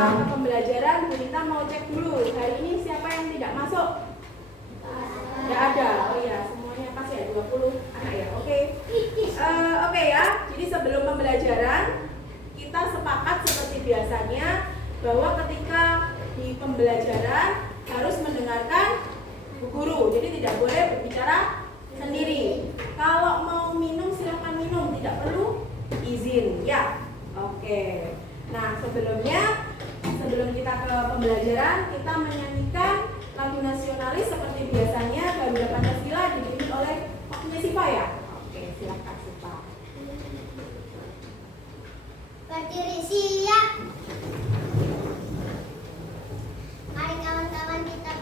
ke pembelajaran, Bu Nita mau cek dulu. Hari ini siapa yang tidak masuk? Tidak ada. Oh iya, semuanya pasti ya 20 anak ya. Oke. Oke ya. Jadi sebelum pembelajaran kita sepakat seperti biasanya bahwa ketika di pembelajaran harus mendengarkan Bu Guru. Jadi tidak boleh berbicara sendiri. Kalau mau minum silakan minum, tidak perlu izin ya. Oke. Nah, sebelum kita ke pembelajaran, kita menyanyikan lagu nasionalis seperti biasanya. Garuda Pancasila dipimpin oleh waktunya Siva ya. Oke, silakan Siva. Berdiri siap. Mari kawan-kawan kita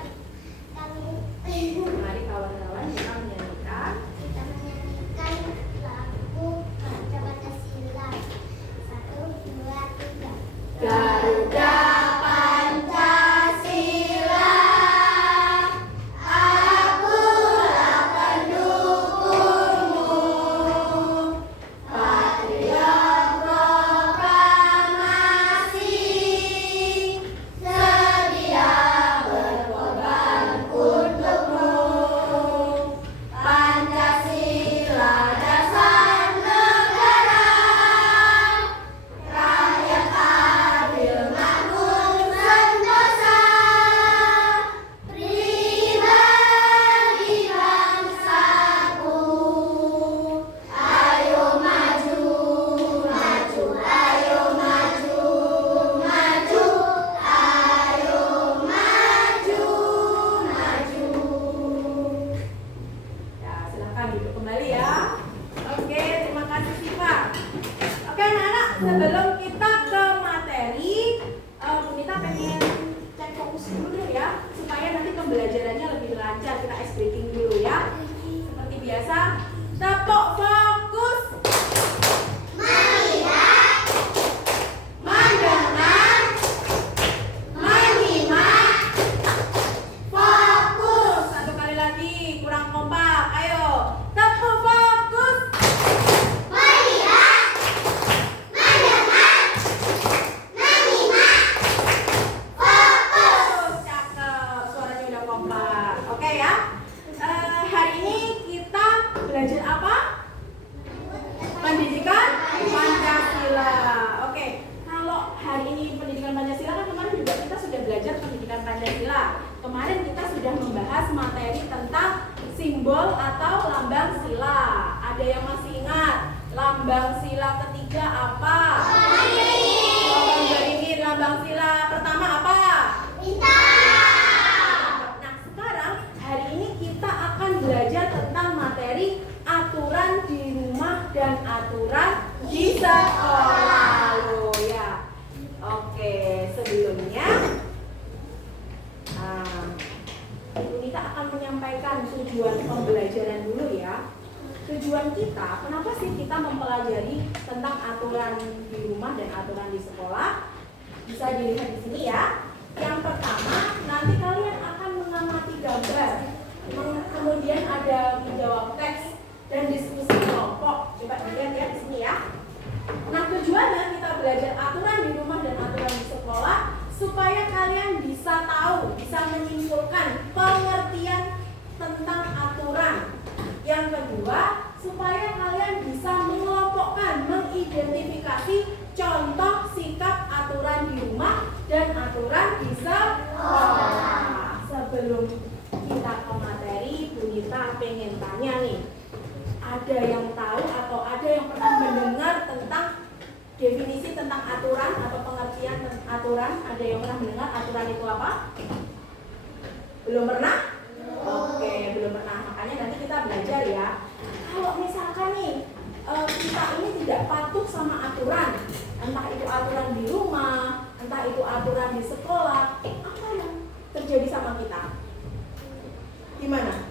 menyanyikan lagu Garuda Pancasila. 1, 2, 3. Garuda Pancasila, akulah pendukungmu, patriot proklamasi, sedia berkorban untukmu. Pancasila dasar negara, rakyat adil makmur sentosa, pribadi bangsaku. Ayo maju, maju, ayo maju, maju, ayo maju, maju. Ya, silakan duduk kembali ya. Oke, terima kasih Siva. Oke anak-anak, sebelum kita ke materi, Bu Nita pengen cek fokus dulu ya, supaya nanti pembelajarannya lebih lancar. Kita ice breaking dulu ya. Seperti biasa, tepuk fokus. Melihat, mendengar, menyimak, fokus. Satu kali lagi, kurang kompak. Ayo, tepuk fokus. Melihat, mendengar, menyimak, fokus. Cakep, suaranya udah kompak. Oke ya. Hari ini kita belajar apa? Pendidikan Pancasila. Oke, kalau hari ini pendidikan Pancasila kan kemarin juga kita sudah belajar pendidikan Pancasila. Kemarin kita sudah membahas materi tentang simbol atau lambang sila. Ada yang masih ingat lambang sila ketiga apa? Beringin. Lambang sila pertama apa? Nah, sekarang hari ini kita akan belajar tentang materi aturan di rumah dan aturan di sekolah. Loh ya. Oke, sebelumnya Ibu Nita akan menyampaikan tujuan pembelajaran dulu ya. Tujuan kita, kenapa sih kita mempelajari tentang aturan di rumah dan aturan di sekolah? Bisa dilihat di sini ya. Yang pertama, nanti kalian akan mengamati gambar. Kemudian ada menjawab teks dan diskusi kelompok. Coba dilihat ya di sini ya. Nah, tujuannya kita belajar aturan di rumah dan aturan di sekolah supaya kalian bisa tahu, bisa menyimpulkan pengertian tentang aturan. Yang kedua, supaya kalian bisa mengelompokkan, mengidentifikasi contoh sikap aturan di rumah dan aturan di sekolah. Sebelum kita ke materi, Bu Nita pengen tanya nih, ada yang tahu atau ada yang pernah mendengar tentang definisi tentang aturan atau pengertian tentang aturan? Ada yang pernah mendengar aturan itu apa? Belum pernah? Oke, belum pernah. Makanya nanti kita belajar ya. Kalau misalkan nih kita ini tidak patuh sama aturan, entah itu aturan di rumah, entah itu aturan di sekolah, apa yang terjadi sama kita? Gimana?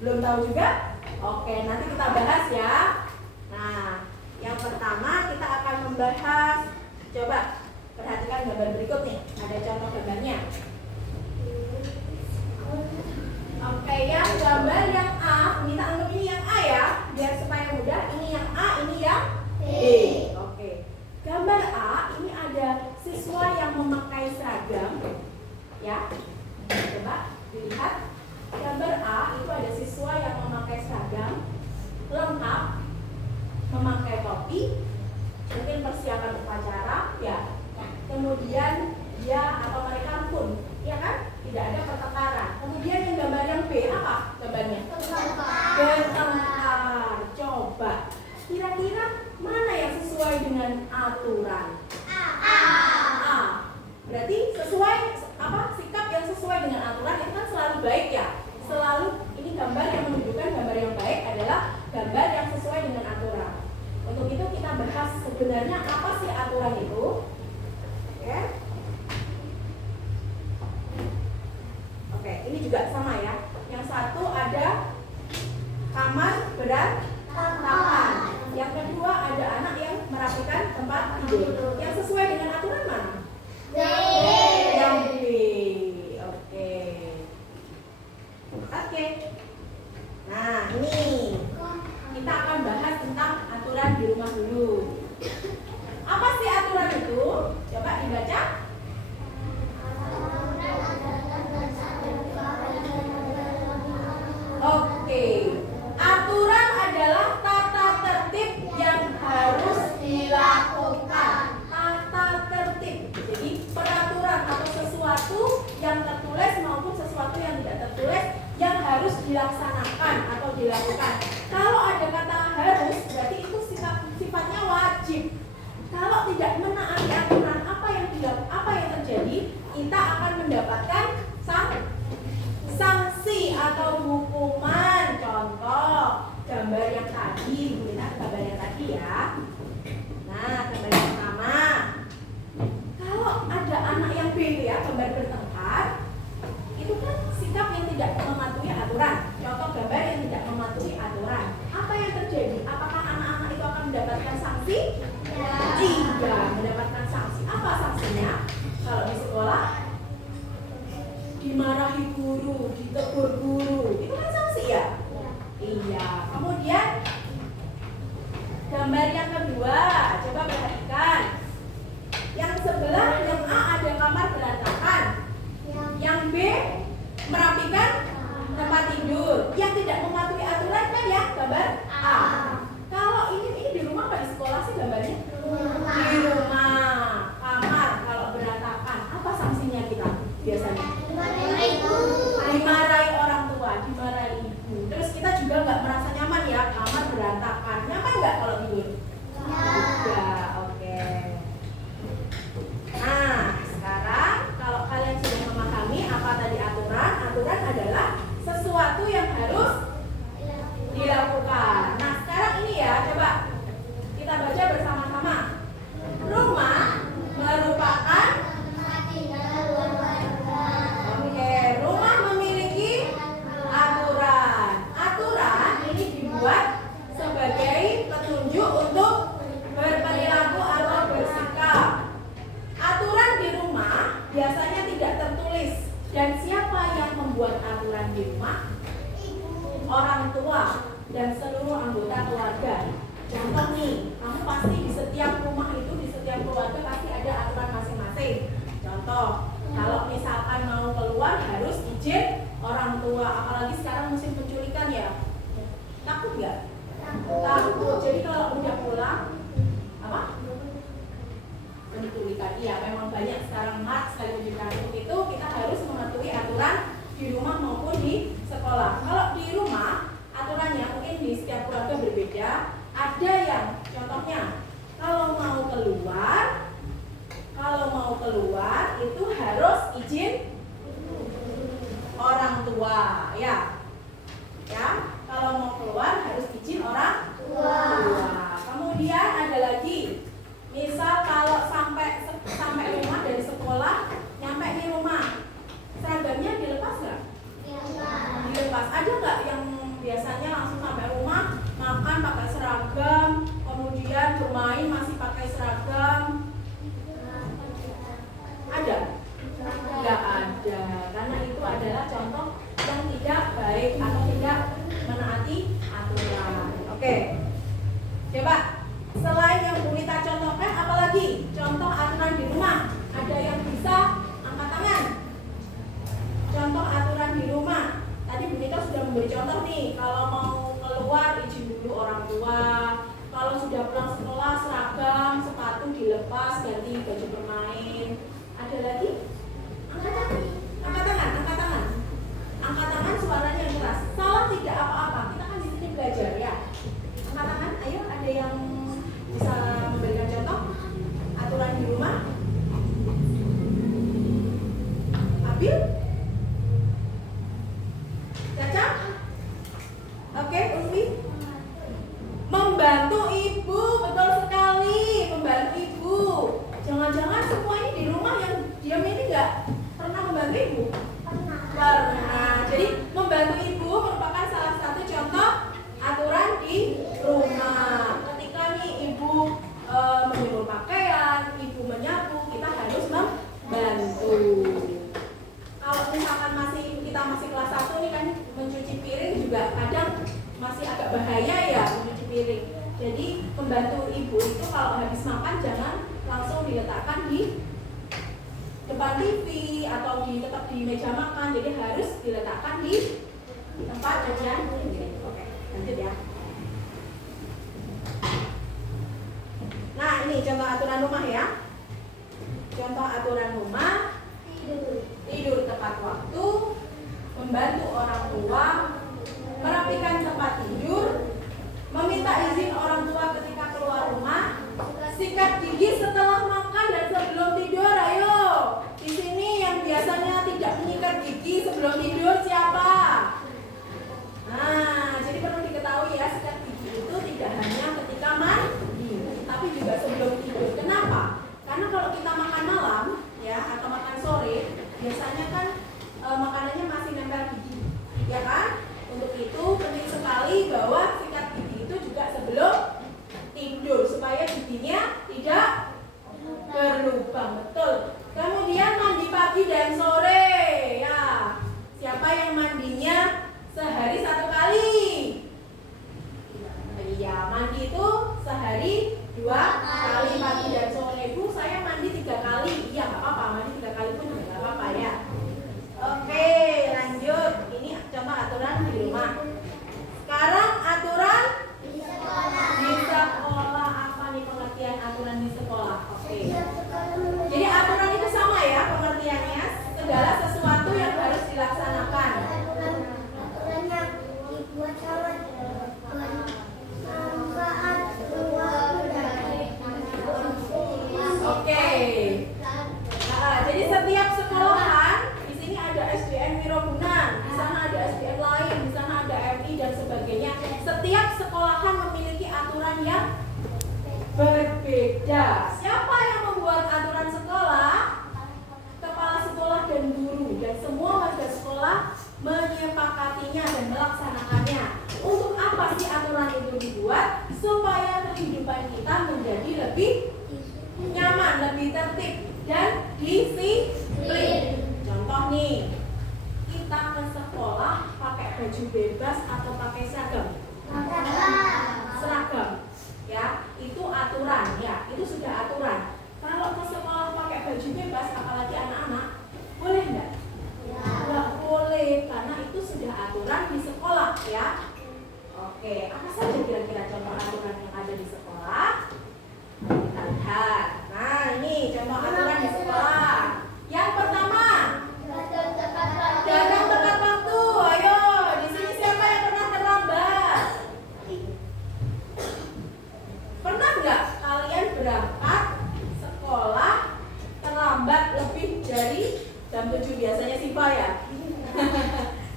Belum tahu juga? Oke, nanti kita bahas ya. Nah, yang pertama kita akan membahas, coba perhatikan gambar berikut nih. Ada contoh gambarnya. Oke, yang gambar yang A, kita anggap ini yang A ya, biar supaya mudah. Ini yang A, ini yang B. Oke. Gambar A ini ada siswa yang memakai seragam, ya. Coba dilihat gambar A itu ada siswa yang memakai seragam lengkap, memakai topi, mungkin persiapan upacara, ya. Kemudian dia atau mereka pun, ya kan? Tidak ada pertengkaran. Kemudian yang gambar yang B apa gambarnya? Bertengkar. Coba kira-kira mana yang sesuai dengan aturan? A. Berarti sesuai apa? Sikap yang sesuai dengan aturan itu kan selalu baik ya. Selalu ini gambar yang menunjukkan gambar yang baik adalah gambar yang sesuai dengan aturan. Untuk itu kita bahas sebenarnya apa sih aturan itu? Oke. Oke, ini juga sama ya. Yang satu ada kamar berantakan. Yang kedua ada anak yang merapikan tempat tidur. Yang sesuai dengan aturan mana? Yang B. Oke. Oke. Nah, ini kita akan bahas tentang aturan di rumah dulu. Apa sih aturan itu? Coba dibaca. Oke. Aturan adalah tata tertib yang harus dilakukan. Tata tertib. Jadi peraturan atau sesuatu yang tertulis maupun sesuatu yang tidak tertulis yang harus dilaksanakan atau dilakukan. Kalau ada kata harus, berarti itu sifatnya wajib. Kalau tidak menaati aturan, apa yang terjadi? Kita akan mendapatkan sanksi atau hukuman. Contoh gambar yang tadi, lihat gambar yang tadi ya. Nah, gambar yang pertama. Kalau ada anak yang B ya, gambar bertengkar, itu kan sikap yang tidak mematuhi aturan. Contoh gambar yang tidak mematuhi aturan. Apa yang terjadi? Apakah anak-anak itu akan mendapatkan sanksi? Tidak mendapatkan sanksi. Apa sanksinya? Kalau di sekolah dimarahi guru, ditegur guru, itu kan sanksi ya? Iya. Kemudian gambar yang kedua, coba perhatikan. Yang sebelah yang A ada kamar berantakan, yang B merapikan tempat tidur, yang tidak mematuhi aturan kan ya gambar A. Kalau ini di rumah apa di sekolah sih gambarnya? Di rumah. Kamar kalau berantakan, apa sanksinya kita biasanya? Dimarahi orang tua, dimarahi ibu. Terus kita juga nggak merasa nyaman ya, kamar berantakan. Nyaman nggak kalau tidur? Tidak. Oke. Nah, sekarang kalau kalian sudah memahami apa tadi aturan, aturan adalah sesuatu yang harus dilakukan. Nah, sekarang ini ya, coba kita baca bersama-sama. Rumah merupakan rumah memiliki aturan. Aturan ini dibuat sebagai petunjuk untuk berperilaku atau bersikap. Aturan di rumah biasanya tidak tertulis. Dan siapa yang membuat aturan di rumah? Orang tua dan seluruh anggota keluarga. Contoh nih, kamu pasti di setiap rumah itu, di setiap keluarga pasti ada aturan masing-masing. Contoh, kalau misalkan mau keluar harus izin orang tua. Apalagi sekarang musim penculikan ya. Takut nggak? Takut. Jadi kalau udah pulang, apa? Penculikan. Iya, memang banyak sekarang sekali penculikan. Untuk itu kita harus mematuhi aturan di rumah maupun di sekolah. Kalau di rumah aturannya mungkin di setiap keluarga berbeda. Ada yang contohnya kalau mau keluar itu harus izin orang tua ya. Ya, kalau mau keluar harus izin orang tua. contoh nih, kalau mau keluar izin dulu orang tua. Kalau sudah pulang sekolah, seragam, sepatu dilepas, ganti baju bermain. Ada lagi? Angkat tangan. Angkat tangan, angkat tangan. Angkat tangan suaranya yang keras. Salah tidak apa-apa. Kita kan di sini belajar ya. Angkat tangan. Ayo, ada yang bisa memberikan contoh aturan di rumah? Abil? Caca? Oke, Ulfi? Membantu ibu, betul sekali. Membantu ibu. Jangan-jangan semua ini di rumah yang diam ini nggak pernah membantu ibu? Pernah. Jadi membantu ibu merupakan salah satu contoh aturan di rumah. Ketika nih ibu menjemur pakaian, ibu menyapu, kita harus membantu. Kalau misalkan kita masih kelas 1 nih kan mencuci piring juga kadang masih agak bahaya ya mencuci piring. Jadi membantu ibu itu kalau habis makan jangan langsung diletakkan di depan TV atau tetap di meja makan. Jadi harus diletakkan di tempat sajian. Oke, lanjut ya. Nah, ini contoh aturan rumah ya. Contoh aturan rumah: tidur tepat waktu, membantu orang tua, merapikan tempat tidur, meminta izin orang tua ketika keluar rumah, sikat gigi setelah makan dan sebelum tidur. Ayo, di sini yang biasanya tidak menyikat gigi sebelum tidur siapa? Nah, jadi perlu diketahui ya, sikat gigi itu tidak hanya ketika mandi, tapi juga sebelum tidur. Kenapa? Karena kalau kita makan malam ya atau makan sore, biasanya kan makanannya masih nempel gigi, ya kan? Untuk itu penting sekali bahwa sikat gigi itu juga sebelum tidur supaya giginya tidak berlubang. Betul. Kemudian mandi pagi dan sore ya. Siapa yang mandinya sehari 1 kali? Iya, mandi itu sehari 2 kali, pagi dan sore. Bu, saya mandi 3 kali. Iya, nggak apa-apa, mandi 3 kali pun nggak apa-apa ya. Oke, lanjut. Ini contoh aturan di rumah. Sekarang aturan di sekolah. Di sekolah apa nih pengertian aturan di sekolah? Oke. Jadi aturan itu sama ya pengertiannya. Segala sesuatu yang harus dilaksanakan. Aturan yang dibuat sama bermanfaat Oke. Jadi setiap sekolahan di sini ada SDN Wirogunan, di sana ada SDN lain, di sana ada MI dan sebagainya. Setiap sekolahan memiliki aturan yang berbeda. Siapa yang membuat aturan sekolah? Kepala sekolah dan guru, dan semua warga sekolah menyepakatinya dan melaksanakannya. Untuk apa sih aturan itu dibuat? Supaya kehidupan kita menjadi lebih nyaman, lebih tertib dan disiplin. Contoh nih, kita ke sekolah pakai baju bebas atau pakai seragam? Seragam, ya, itu aturan, ya, itu sudah aturan. Kalau ke sekolah pakai baju bebas, apalagi anak-anak, boleh nggak? Nggak boleh, karena itu sudah aturan di sekolah, ya. Oke, apa saja kira-kira contoh aturan yang ada di sekolah? Kita lihat. Nah, ini contoh aturan di sekolah. Yang pertama, datang tepat waktu. Ayo, di sini siapa yang pernah terlambat? Pernah nggak kalian berangkat sekolah terlambat lebih dari jam 7? Biasanya Siva ya?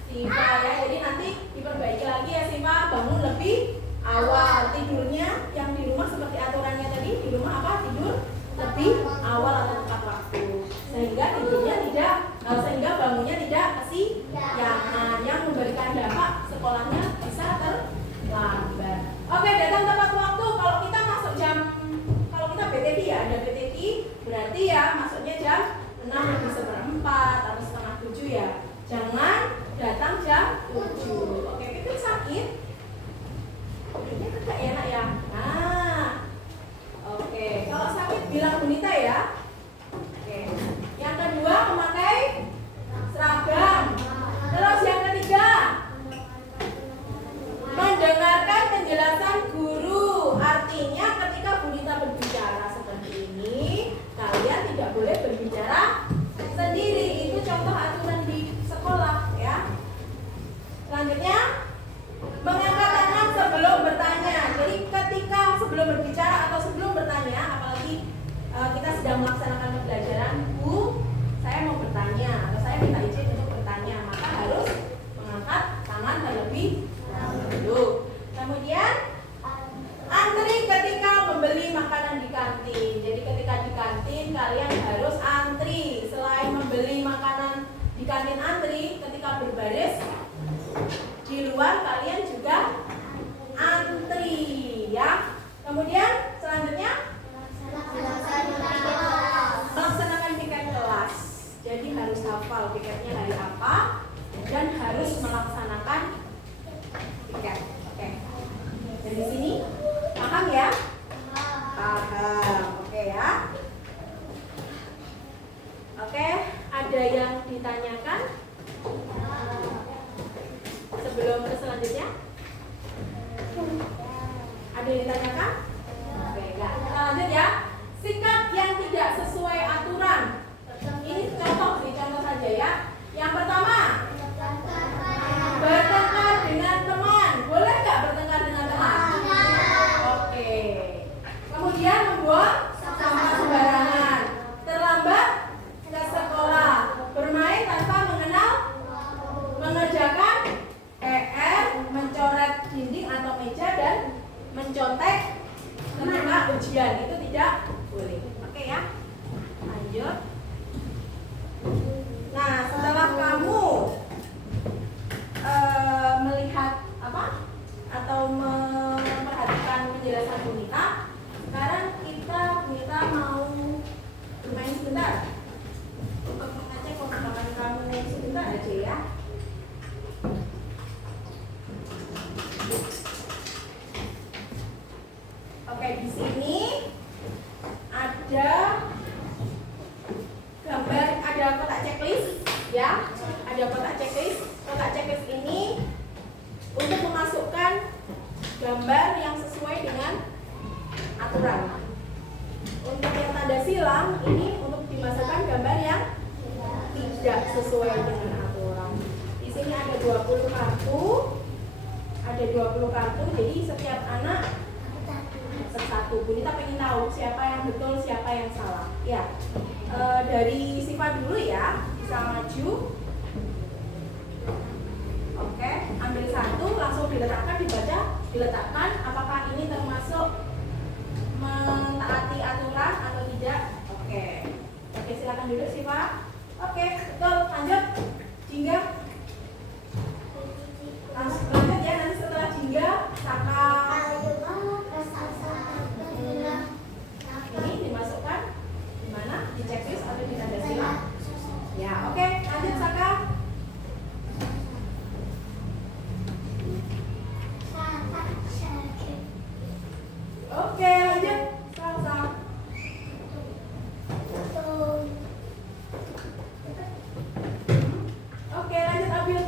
Siva ya, jadi nanti diperbaiki lagi ya Siva, bangun lebih awal. Tidurnya yang di rumah seperti aturannya tadi, di rumah apa? Tidur lebih awal atau tepat waktu, sehingga tidurnya sehingga bangunnya tidak kesiangan, yang memberikan dampak sekolahnya bisa terlambat. Oke, datang tepat waktu. Kalau kita masuk kalau kita BTK ya, ada BTK berarti ya masuknya jam 6 lebih 1/4 atau setengah 7 ya. pembelajaran Bu, saya mau bertanya atau saya minta izin untuk bertanya, maka harus mengangkat tangan terlebih dahulu. Kemudian antri ketika membeli makanan di kantin. Jadi ketika di kantin kalian harus antri. Selain membeli makanan di kantin antri, ketika berbaris di luar kalian juga antri ya. Kemudian selanjutnya melaksanakan piket kelas. Jadi harus hafal piketnya hari apa dan harus melaksanakan piket. Oke. Dari sini paham ya? Paham. Oke ya. Oke, ada yang ditanyakan sebelum ke selanjutnya? Ada yang ditanyakan? Oke, enggak. Kita lanjut ya. Sikap yang tidak sesuai aturan. Ini contoh saja ya. Yang pertama, bertengkar dengan teman. Boleh nggak bertengkar dengan teman? Oke. Kemudian membuang sampah sembarangan. Terlambat ke sekolah. Bermain tanpa mengenal. Mengerjakan PR, mencoret dinding atau meja dan mencontek ketika ujian. Itu tidak boleh. Oke ya. Lanjut. Nah, setelah kamu melihat apa atau memperhatikan penjelasan Bunita, sekarang Bunita mau bermain sebentar untuk mengecek pemahaman kamu sebentar aja ya. Oke, di sini ada gambar, ada kotak checklist ya. Ada kotak checklist. Kotak checklist ini untuk memasukkan gambar yang sesuai dengan aturan. Untuk yang tanda silang ini untuk dimasukkan gambar yang tidak sesuai dengan aturan. Di sini ada 20 kartu. Ada 20 kartu. Jadi setiap anak satu. Bunita pengen tahu siapa yang betul, siapa yang salah. Ya, dari Siva dulu ya, bisa maju. Oke, ambil satu, langsung diletakkan, dibaca, diletakkan. Apakah ini termasuk mentaati aturan atau tidak? Oke, silakan duduk Siva. Oke, betul. Lanjut, Jingga. Lanjut ya, nanti setelah Jingga, Saka. Ini dimasukkan di mana? Di checklist atau di tanda silang? Ya, oke. Lanjut Saka. Oke, lanjut. Salsa. Oke, lanjut Abil.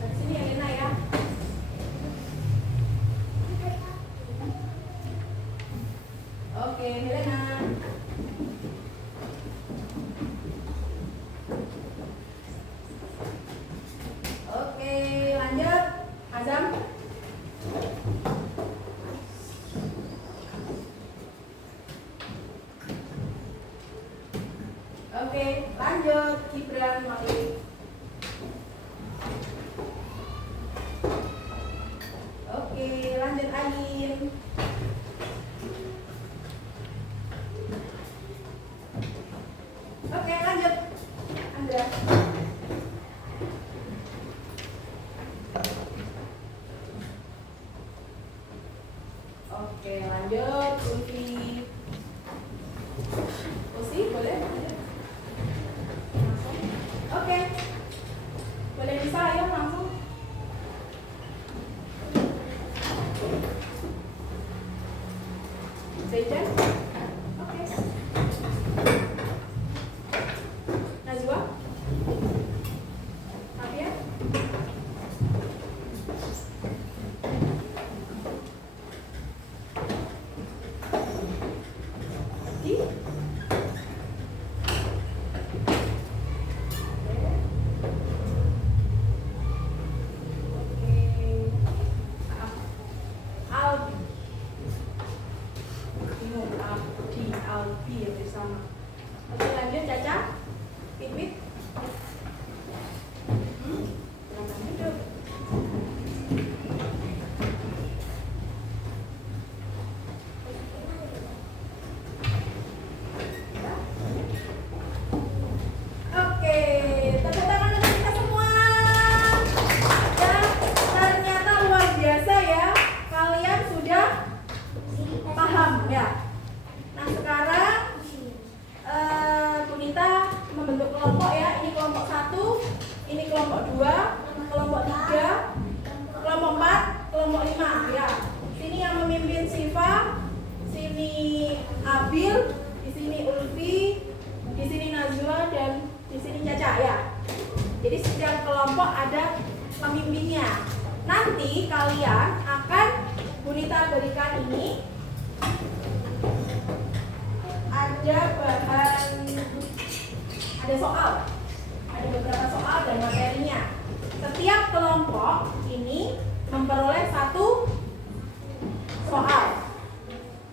Dari sini Elena ya. Oke, Helena. Oke, lanjut. Azam. Oke, lanjut. Gibran Malik. Oke, lanjut Ain. Oke, lanjut Andra. Oke, lanjut Ulfi. Usi, boleh lanjut. Langsung. Oke. Boleh bisa, ayo langsung. Zaidan. Oke. Najwa. Caca? Pipit? Silakan duduk. Oke, tepuk tangan untuk kita semua. Dan ternyata luar biasa ya, kalian sudah paham ya. Nah sekarang Kunita membentuk kelompok ya. Ini kelompok 1, ini kelompok 2, kelompok 3, kelompok 4, kelompok 5 ya. Sini yang memimpin Siva, sini Abil, di sini Ulfi, di sini Najwa, dan di sini Caca ya. Jadi setiap kelompok ada pemimpinnya. Nanti kalian akan Kunita berikan ini ada bahan, ada soal, ada beberapa soal dan materinya. Setiap kelompok ini memperoleh 1 soal.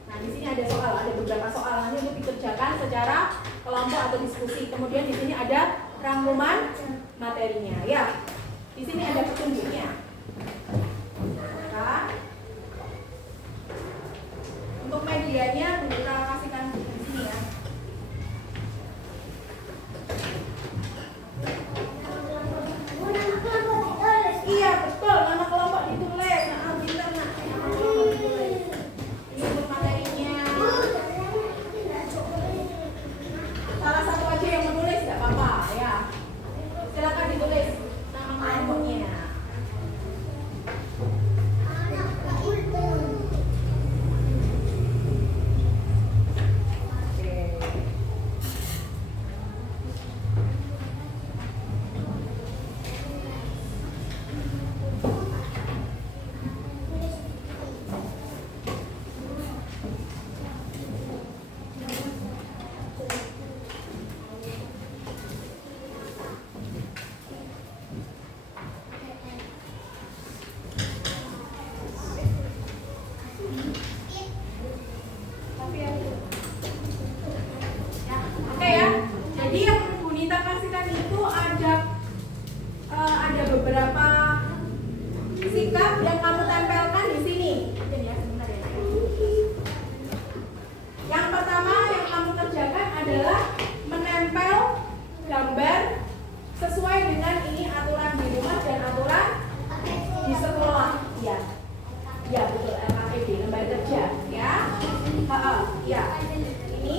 Nah di sini ada soal, ada beberapa soal nanti untuk dikerjakan secara kelompok atau diskusi. Kemudian di sini ada rangkuman materinya. Ya, di sini ada petunjuknya. Nah, untuk medianya kita kasihkan di sini ya. Iya betul, nama kelompok ditulis. Nah, pintar nak. Nama kelompok ditulis. Ini untuk materinya. Salah satu aja yang menulis tidak apa-apa ya. Silakan ditulis nama kelompoknya. Oke ya. Jadi yang Kunita kasihkan itu ada beberapa sikap yang kamu tempelkan di sini. Yang pertama yang kamu kerjakan adalah menempel gambar sesuai dengan ini aturan di rumah dan aturan di sekolah. Ya, ya betul, LKPD, lembar kerja. Ya, ya. Ini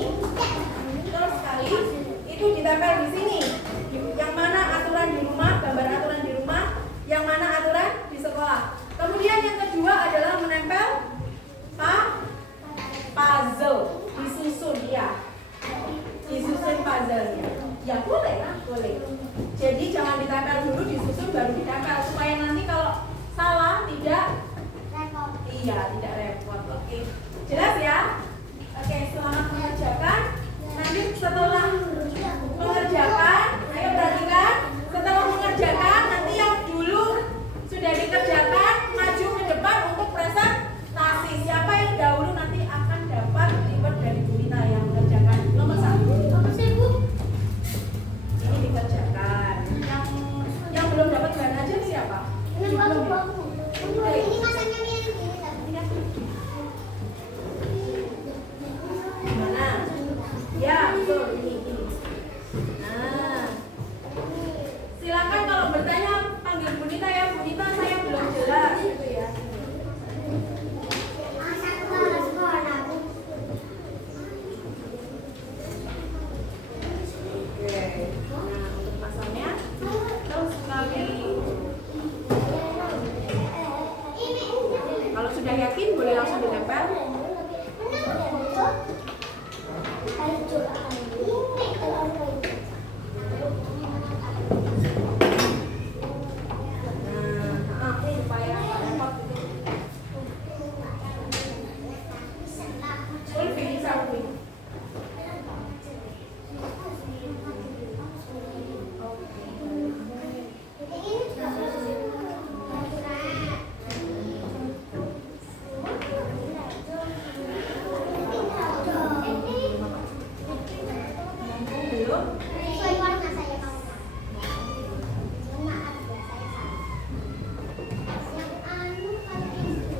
betul sekali. Itu ditempel di sini. Yang mana aturan di rumah, gambar aturan di rumah, yang mana aturan di sekolah. Kemudian yang kedua adalah menempel puzzle, disusun ya. Disusun puzzle-nya. Ya boleh, boleh. Jadi jangan ditempel dulu, disusun baru ditempel supaya nanti kalau salah tidak tidak repot. Oke. Jelas ya? Oke, selamat mengerjakan. Nanti setelah mengerjakan, ayo perhatikan. Setelah mengerjakan, nanti yang dulu sudah dikerjakan maju ke depan untuk presentasi. Siapa yang dahulu nanti akan dapat reward dari Kunita yang mengerjakan. Nomor 1. Ini dikerjakan. Yang belum dapat bahan aja siapa? Ini masanya Gimana? Ya, betul ini. Sesuai warna saya mau. Maaf ya, saya salah. Yang anu kalau itu.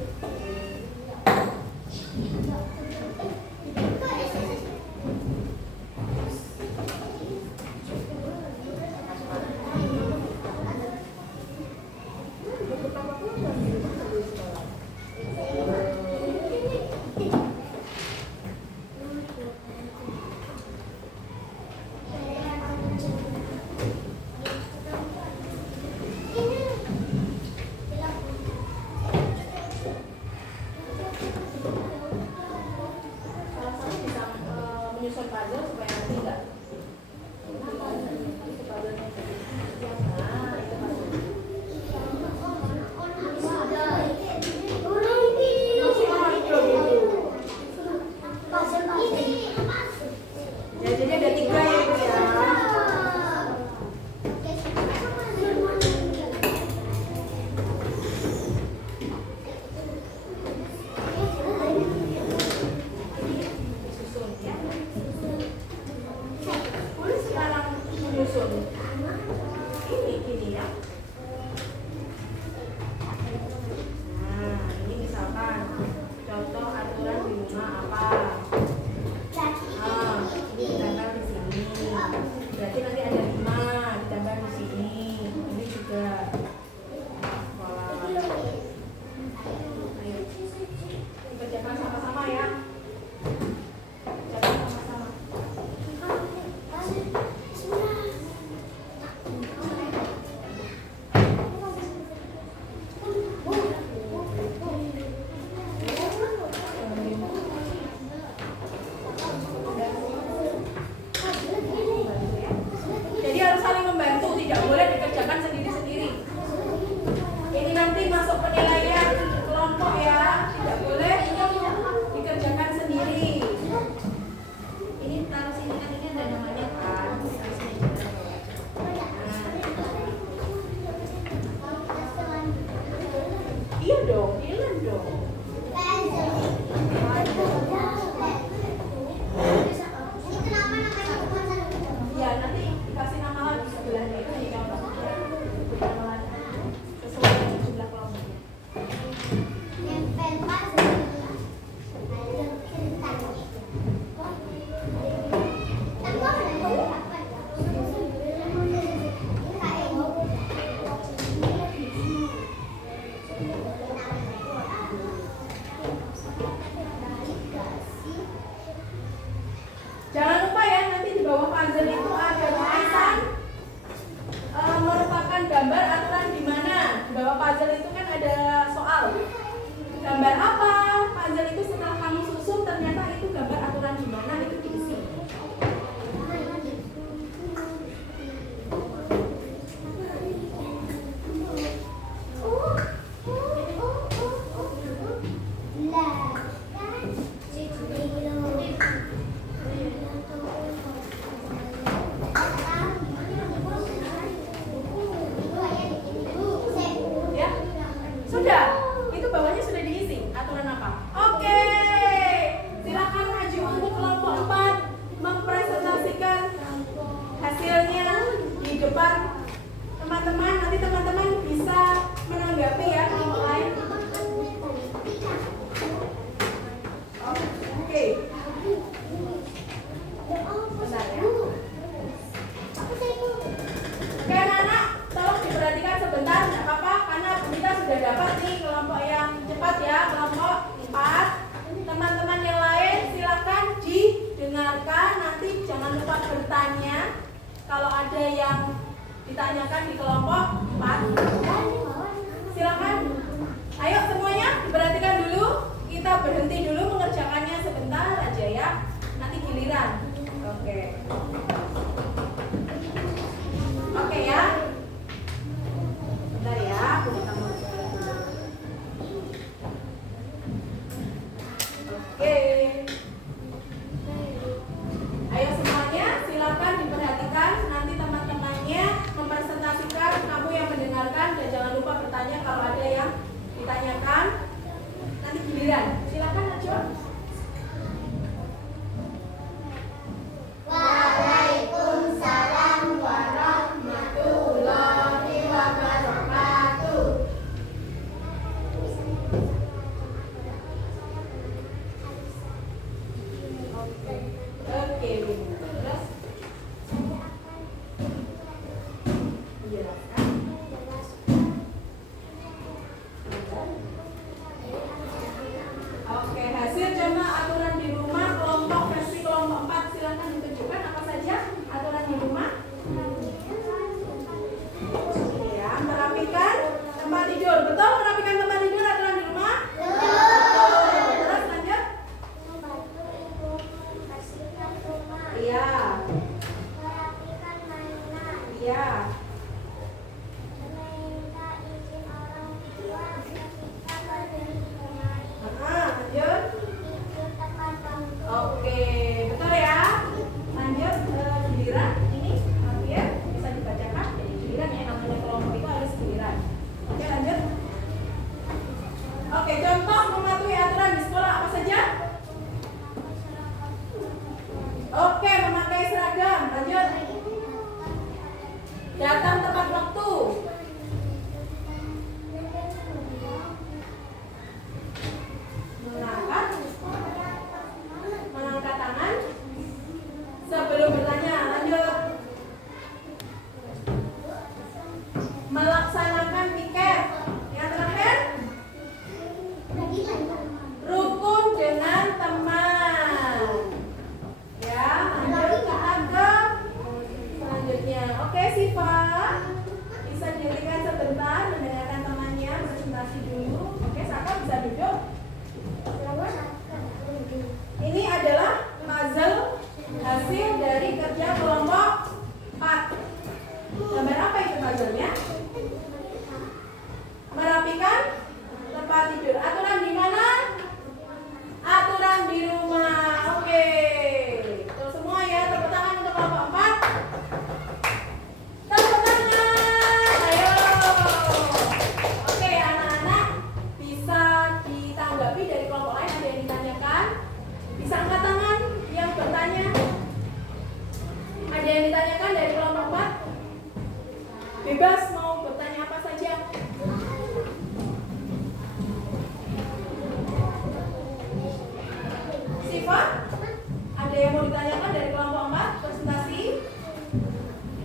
Salah satu bisa menyusun puzzle supaya nanti enggak puzzle-nya jadi nah itu puzzle. Masih ada gitu. Ya jadi ada 3 ya Ibu ya. Susun ya. Boleh sekarang menyusun. Ini ya. Nah, ini misalkan contoh aturan di rumah apa? Ah, ini ditempel di sini. Berarti nanti ada 5 ditempel di sini. Ini juga sekolah. Ayo, dikerjakan sama-sama ya. Kerjakan sama-sama. Jadi harus saling membantu, tidak boleh dikerjakan sendiri-sendiri. Ini nanti masuk penilaian kelompok ya, tidak boleh dikerjakan sendiri. Ini taruh sini kan ini ada namanya kan. Taruh sini aja. Iya dong, hilang dong. Ya nanti dikasih nama lagi sebelahnya itu nih contohnya. Nama lagi sesuai dengan jumlah kelompoknya. Jangan lupa ya nanti di bawah puzzle itu ada tulisan merupakan gambar aturan di mana. Di bawah puzzle itu kan ada soal. Gambar apa? Puzzle itu setelah kamu susun ternyata itu gambar aturan di mana itu diisi. Ya, sudah. Itu bawahnya sudah diisi. Aturan apa? Oke. Silakan maju untuk kelompok 4 mempresentasikan hasilnya di depan teman-teman. Nanti teman-teman bisa menanggapi ya kelompok lain. Oke. Bentar ya. Oke anak-anak, tolong diperhatikan sebentar, nggak apa-apa karena kita sudah dapat nih kelompok yang cepat ya, kelompok 4. Teman-teman yang lain silakan didengarkan, nanti jangan lupa bertanya kalau ada yang ditanyakan di kelompok 4. Silakan. Ayo semuanya diperhatikan dulu, kita berhenti dulu mengerjakannya sebentar aja ya, nanti giliran. Oke. Oke ya. Bentar ya, aku minta mau sebelah dulu. Oke. Ayo semuanya, silakan diperhatikan. Nanti teman-temannya mempresentasikan, kamu yang mendengarkan dan jangan lupa bertanya kalau ada yang ditanyakan. Nanti giliran. Silakan Najwa. Waalaikumsalam. Datang tepat waktu. Mengangkat tangan sebelum bertanya. Lanjut. Melaksanakan piket. Yang terakhir, rukun dengan teman. Ya, lanjut kita ke selanjutnya. Oke, Siva, bisa dihentikan sebentar mendengarkan temannya presentasi dulu. Oke, Saka bisa duduk. Ini adalah puzzle hasil dari kerja kelompok 4. Gambar apa itu puzzle-nya? Merapikan tempat tidur. Aturan di mana? Aturan di rumah. Oke. Tuh semua ya, tepuk tangan untuk kelompok 4. Tepuk tangan. Ayo. Oke, anak-anak bisa ditanggapi dari kelompok lain. Ada yang ditanyakan? Bisa angkat tangan yang bertanya. Ada yang ditanyakan dari kelompok 4? Bebas mau bertanya apa saja. Siva, ada yang mau ditanyakan dari kelompok 4 presentasi?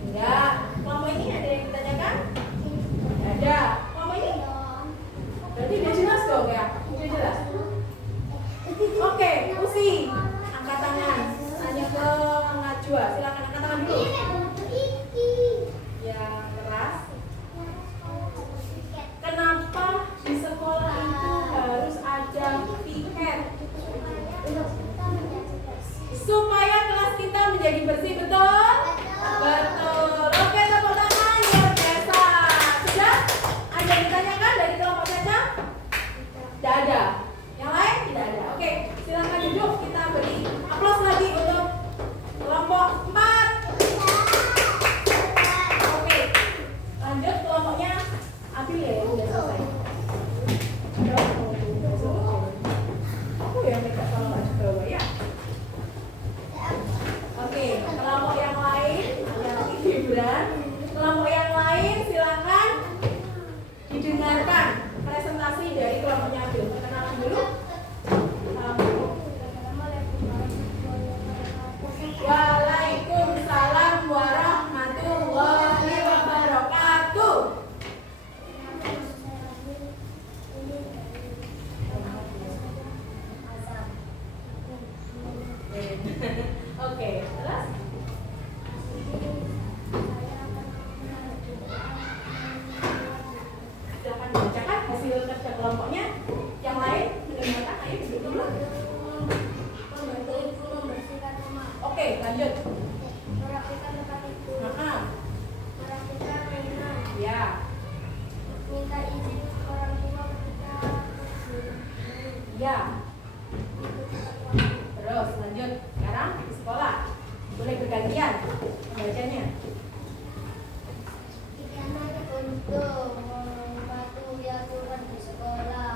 Enggak. Kelompok ini ada yang ditanyakan? Tidak ada. Kelompok ini? Berarti udah jelas dong ya? Udah jelas. Oke, Usi, angkat tangan. Tanya ke Najwa. Silakan angkat tangan dulu. Yang keras. Kenapa di sekolah itu harus ada piket? Supaya kelas kita menjadi bersih, betul? Betul. Oke, tepuk tangan. Luar biasa. Sudah? Ada yang ditanyakan dari kelompok saja? Tidak ada. Yang lain? Tidak ada. Oke, silakan duduk. Kita beri aplaus lagi untuk kelompok 4. Oke, lanjut kelompoknya Abil ya, udah selesai. Aku yang dekat kalau nggak di bawah ya. Oke, kelompok yang lain, yang Gibran, kelompok yang lain silakan didengarkan presentasi dari kelompoknya Abil. Perkenalan dulu. Waalaikumsalam warahmatullahi wabarakatuh. Oke, terus? Silakan dibacakan hasil kerja kelompoknya. Yang lain mendengarkan, ayo duduk dulu. Membantu ibu membersihkan rumah. Oke, lanjut. Merapikan tempat tidur. Merapikan mainan. Ya. Minta izin orang tua ketika Ya. Terus lanjut. Sekarang di sekolah. Boleh bergantian membacanya. untuk mematuhi aturan di sekolah.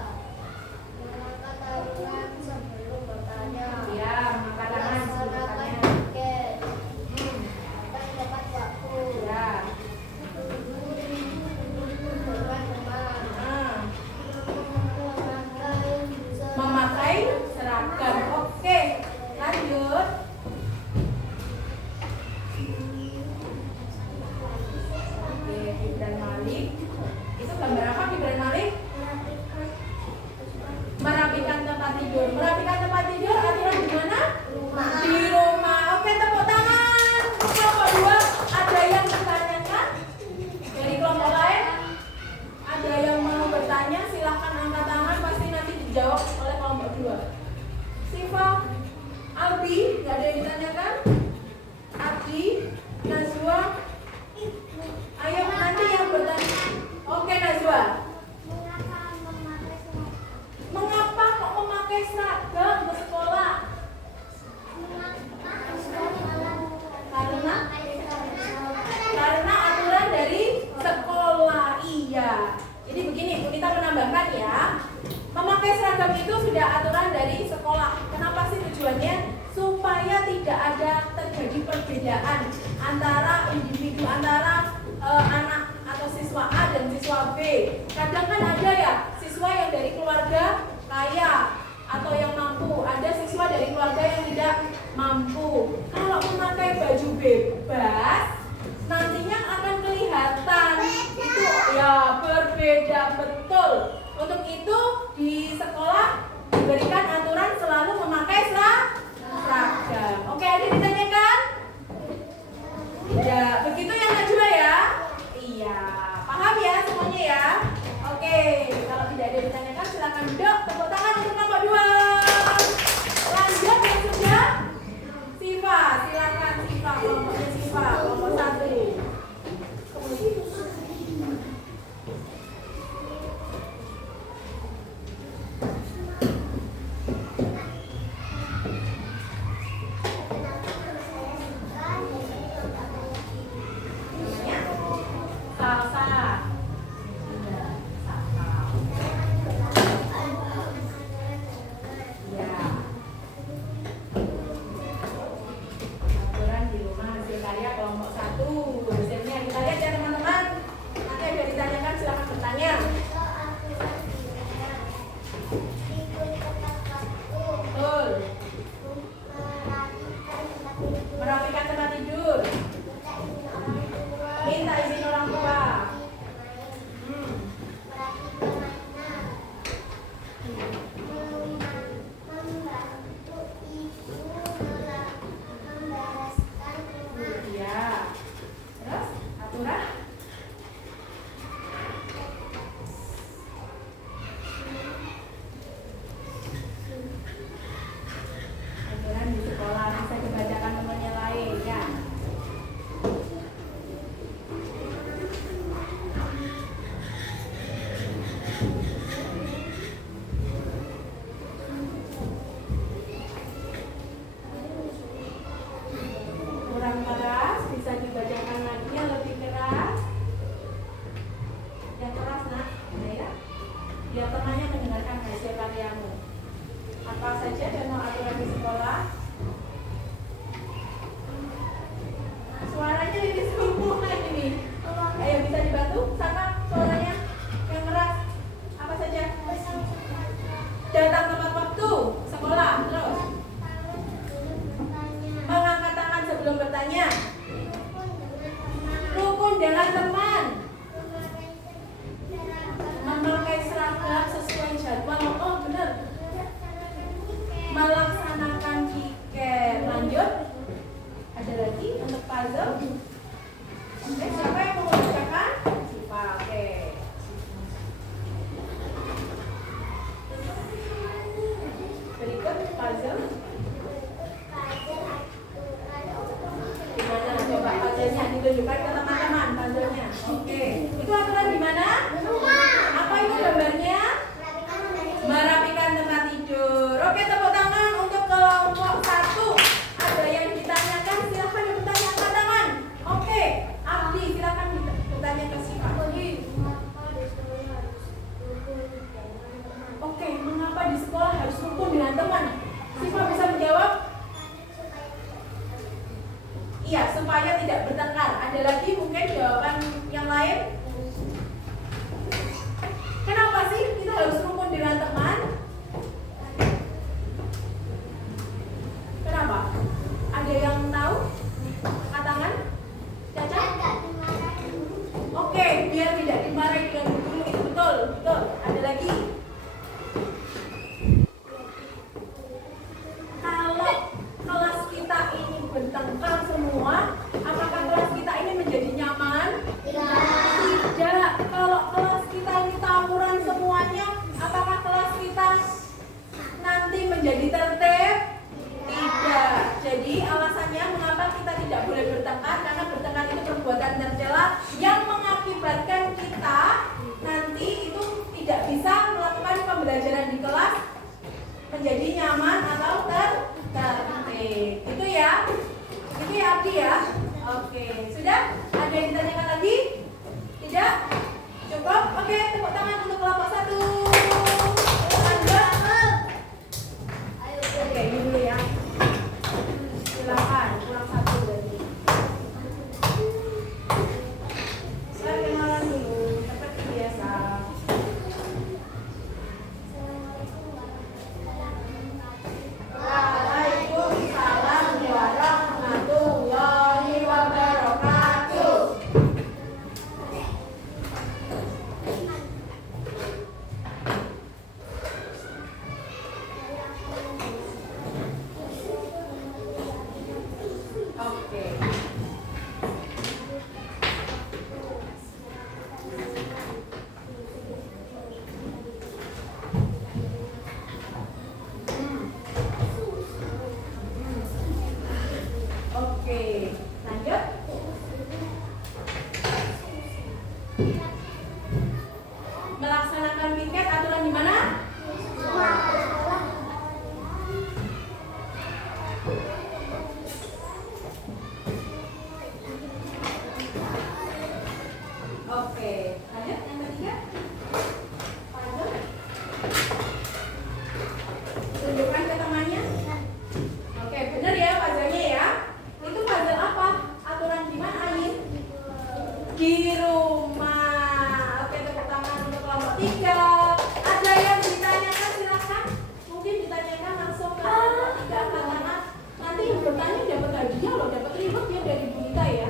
Mengangkat tangan sebelum bertanya. Ya, mengangkat tangan sebelum bertanya. Tiket. Datang tepat waktu. Ya. Memakai seragam. Oke, lanjut. Oke, Gibran Malik. Itu gambar apa Gibran Malik? Merapikan tempat tidur. Merapikan tempat tidur aturan di mana? Di rumah. Oke, tepuk tangan. Kelompok 2 ada yang bertanyakan? Dari kelompok lain? Ada yang mau bertanya? Silahkan angkat tangan. Pasti nanti dijawab oleh kelompok 2. Siva, Albi, nggak ada yang ditanyakan? Adi, Najwa. Ayo nanti yang bertanya. Oke, Najwa. Mengapa kok memakai seragam ke sekolah? Karena aturan dari sekolah. Iya. Jadi begini, Unita menambahkan ya. Memakai seragam itu sudah aturan dari sekolah. Kenapa sih tujuannya? Supaya tidak ada terjadi perbedaan antara individu siswa B. Kadang kan ada ya siswa yang dari keluarga kaya atau yang mampu, ada siswa dari keluarga yang tidak mampu. Kalau memakai baju bebas, nantinya akan kelihatan itu ya berbeda betul. Untuk itu di sekolah diberikan aturan selalu memakai seragam. Oke, ada ditanyakan? Tidak, begitu ya Najwa ya? Iya, paham ya semuanya ya? Oke, kalau tidak ada ditanyakan silakan duduk. Tepuk tangan untuk kelompok 2. Lanjut yang sudah. Siva, silakan Siva, kelompoknya Siva, kelompok 1. Salsa. Ya. Aturan di rumah hasil karya kelompok 1. Dosennya kita lihat ya teman-teman. Nanti ada ditanyakan silakan bertanya. Betul. Merapikan tempat tidur. Minta izin orang tua. Ya. Terus aturan? Aturan di sekolah bisa dibacakan temannya lain ya. Kurang keras, bisa dibacakan lagi yang lebih keras. Yang keras nak, nah ya. Biar temannya mendengarkan hasil karyamu. Apa saja dan aturan di sekolah? Suaranya ini semua ini. Ayo bisa dibantu sama suaranya yang keras. Apa saja? Datang tepat waktu sekolah, terus mengangkat tangan sebelum bertanya. Rukun dengan teman. Memakai seragam sesuai jadwal. Oh benar. Melaksanakan piket. Lanjut. Ada lagi untuk puzzle. Oke, siapa yang mau mengerjakan? Siapa? Oke. Berikut puzzle. Gimana? Coba puzzle-nya ditunjukkan ke teman-teman puzzle-nya. Oke. Itu aturan di mana? Apa itu gambarnya? Merapikan tempat tidur. Oke, tepuk tangan untuk kelompok 1. Ada yang ditanyakan, silakan yang bertanya angkat tangan. Oke, Abdi silakan bertanya ke Siva. Oke, mengapa di sekolah harus rukun dengan teman? Siva bisa menjawab? Iya, supaya tidak bertengkar. Ada lagi mungkin jawaban yang lain? Kenapa sih kita harus rukun dengan teman? Kenapa? Ada yang tahu? Angkat tangan? Caca? Oke, biar tidak dimarahi dengan guru itu betul, betul. Ada lagi? Kalau kelas kita ini bertengkar semua, apakah kelas kita ini menjadi nyaman? Tidak. Kalau kelas kita ini tawuran semuanya, apakah kelas kita nanti menjadi tertib? Tidak. Jadi alasannya mengapa kita tidak boleh bertengkar, karena bertengkar itu perbuatan tercela yang mengakibatkan kita nanti itu tidak bisa melakukan pembelajaran di kelas menjadi nyaman atau tertib. Itu ya. Itu ya Abdi ya. Oke, sudah? Ada yang ditanyakan lagi? Tidak? Cukup? Oke, tepuk tangan untuk kelompok 1. Oke, ini dulu ya. Silakan, kurang 1 berarti. Saya kenalan dulu, seperti biasa. Melaksanakan piket aturan di mana? Oke, lanjut yang ketiga. Puzzle. Tunjukkan ke temannya. Oke, benar ya puzzle-nya ya. Itu puzzle apa? Aturan di mana, Ain? Di rumah. Oke, tepuk tangan untuk kelompok 3. Ada yang ditanyakan, silakan. Mungkin ditanyakan langsung ke kelompok 3 angkat tangan. Nanti yang bertanya dapat hadiah loh, dapat reward ya dari Bu Nita ya.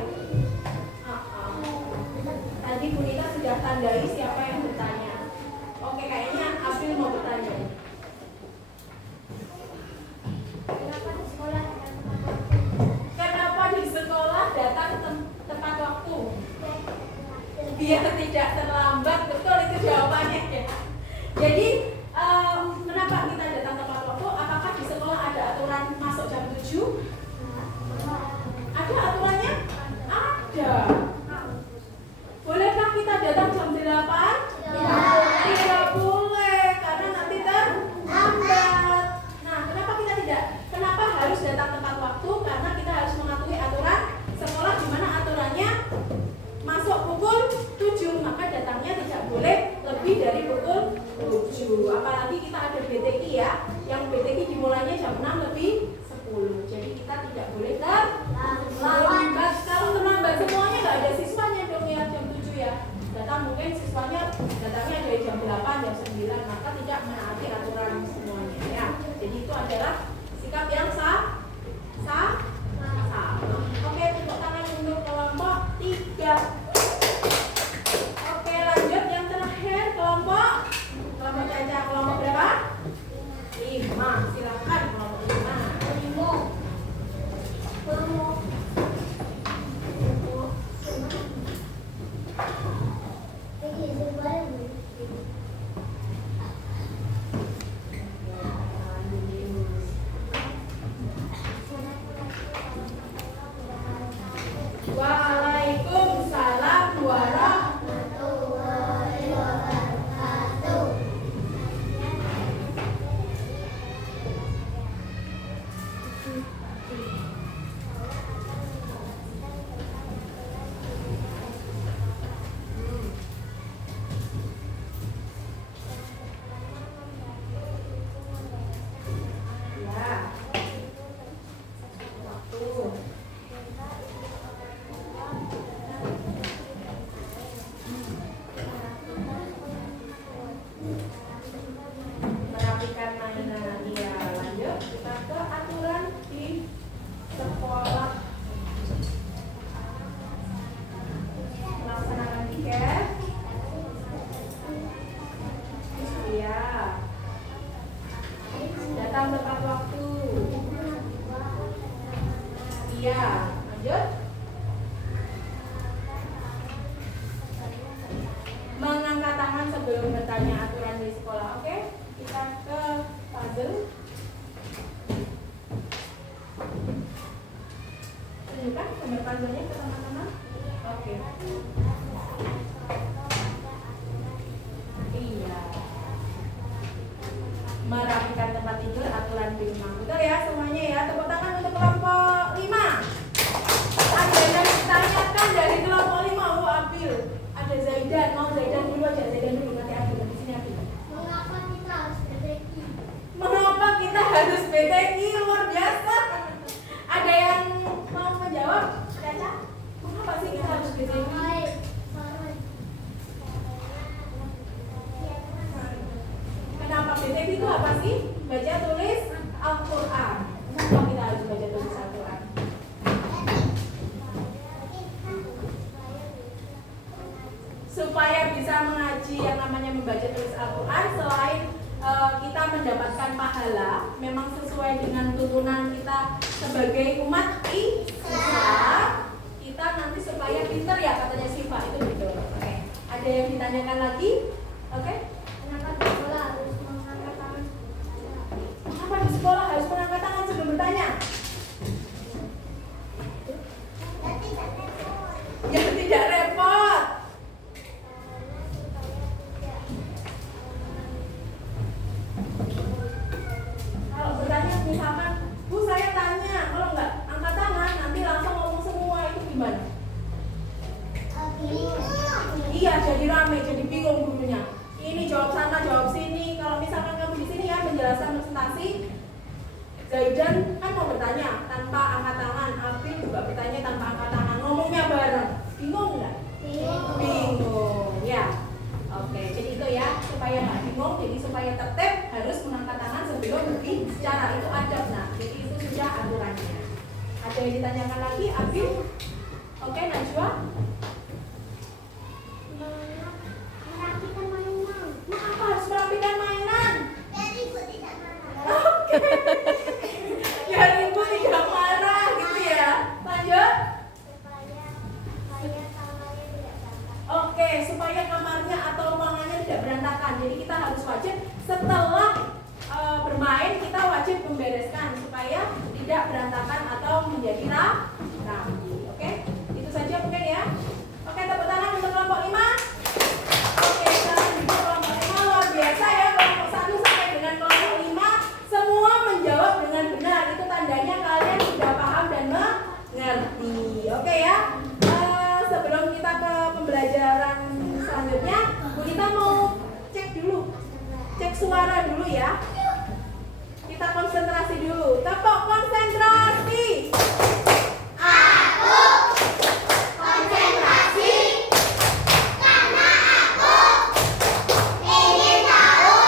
Tadi Bu Nita sudah tandai siapa yang bertanya. Oke, kayaknya April mau bertanya. Kenapa di sekolah datang tepat waktu? Biar tidak terlambat, betul itu jawabannya ya. Jadi kenapa kita datang tepat waktu? Apakah di sekolah ada aturan masuk jam 7? Ada aturannya? Ada. Bolehkah kita datang jam 8? Tidak boleh, karena nanti terlambat. Nah, kenapa kita tidak? Kenapa harus datang tepat waktu? Karena kita harus mematuhi aturan sekolah, di mana aturannya masuk pukul 7, maka datangnya tidak boleh lebih dari pukul 7. Apalagi kita ada BTK ya, yang BTK dimulainya jam 6 lebih 10. Jadi kita tidak boleh terlambat. Kalau terlambat semuanya nggak ada siswanya dong ya jam 7 ya. Datang mungkin siswanya datangnya dari jam 8, jam 9, maka tidak menaati aturan semuanya ya. Jadi itu adalah sikap yang sah. Oke, tepuk tangan untuk kelompok 3. Oke, lanjut yang terakhir kelompok Caca. Kelompok berapa? 5. Silakan kelompok 5. Waalaikumsalam warahmatullahi wabarakatuh. Merapikan mainan. Ya, lanjut kita ke aturan di sekolah. Melaksanakan piket. Iya. Datang tepat waktu. Iya, lanjut. Mengangkat tangan sebelum bertanya aturan di sekolah. Oke, kita ke puzzle. Tunjukkan gambar puzzle-nya ke teman-teman. Oke. Iya. Merapikan tempat tidur aturan di rumah. Betul ya semuanya ya. Tepuk tangan untuk kelompok 5. Ada yang ditanyakan dari kelompok 5. Abil. Ada Zaidan. Mau Zaidan dulu aja. Zaidan dulu nanti Abil. Di sini Abil. Mengapa kita harus BTK? Mengapa kita harus BTK? Luar biasa. Ada yang mau menjawab? Caca? Mengapa sih kita harus BTK? Kenapa BTK itu apa sih? Baca tulis Al-Quran. Kenapa kita harus baca tulis Al-Quran? Supaya bisa mengaji yang namanya membaca tulis Al-Quran. Selain kita mendapatkan pahala, memang sesuai dengan tuntunan kita sebagai umat Islam, kita nanti supaya pinter ya katanya Siva, itu betul. Oke. Ada yang ditanyakan lagi? Oke. Kenapa di sekolah harus mengangkat tangan? Mengapa di sekolah harus mengangkat tangan sebelum bertanya? Ya tidak repot. jadi rame, jadi bingung gurunya. Ini jawab sana, jawab sini. Kalau misalkan kamu di sini ya penjelasan presentasi, Zaidan kan mau bertanya tanpa angkat tangan, Abil juga bertanya tanpa angkat tangan, ngomongnya bareng. Bingung nggak? Bingung, ya. Oke, jadi itu ya supaya nggak bingung, jadi supaya tertib harus mengangkat tangan sebelum berbicara, itu adab. Nah, jadi itu sudah aturannya. Ada yang ditanyakan lagi, Abil? Oke, Najwa? Merapikan mainan. Kenapa harus merapikan mainan? Jadi ibu tidak marah. Oke. Biar ibu tidak marah gitu ya. Lanjut. Supaya kamarnya tidak berantakan. Oke, supaya kamarnya atau ruangannya tidak berantakan. Jadi kita harus wajib setelah bermain kita wajib membereskan supaya tidak berantakan atau menjadi rapi. Oke, itu saja mungkin ya. Oke, tepuk tangan untuk kelompok 5. Oke, selanjutnya kelompok 5 luar biasa ya. Kelompok 1 sampai dengan kelompok 5 semua menjawab dengan benar. Itu tandanya kalian sudah paham dan mengerti. Oke ya. Sebelum kita ke pembelajaran selanjutnya, Bu Nita mau cek dulu. Cek suara dulu ya. Kita konsentrasi dulu. Tepuk konsentrasi. Aku konsentrasi karena aku ingin tahu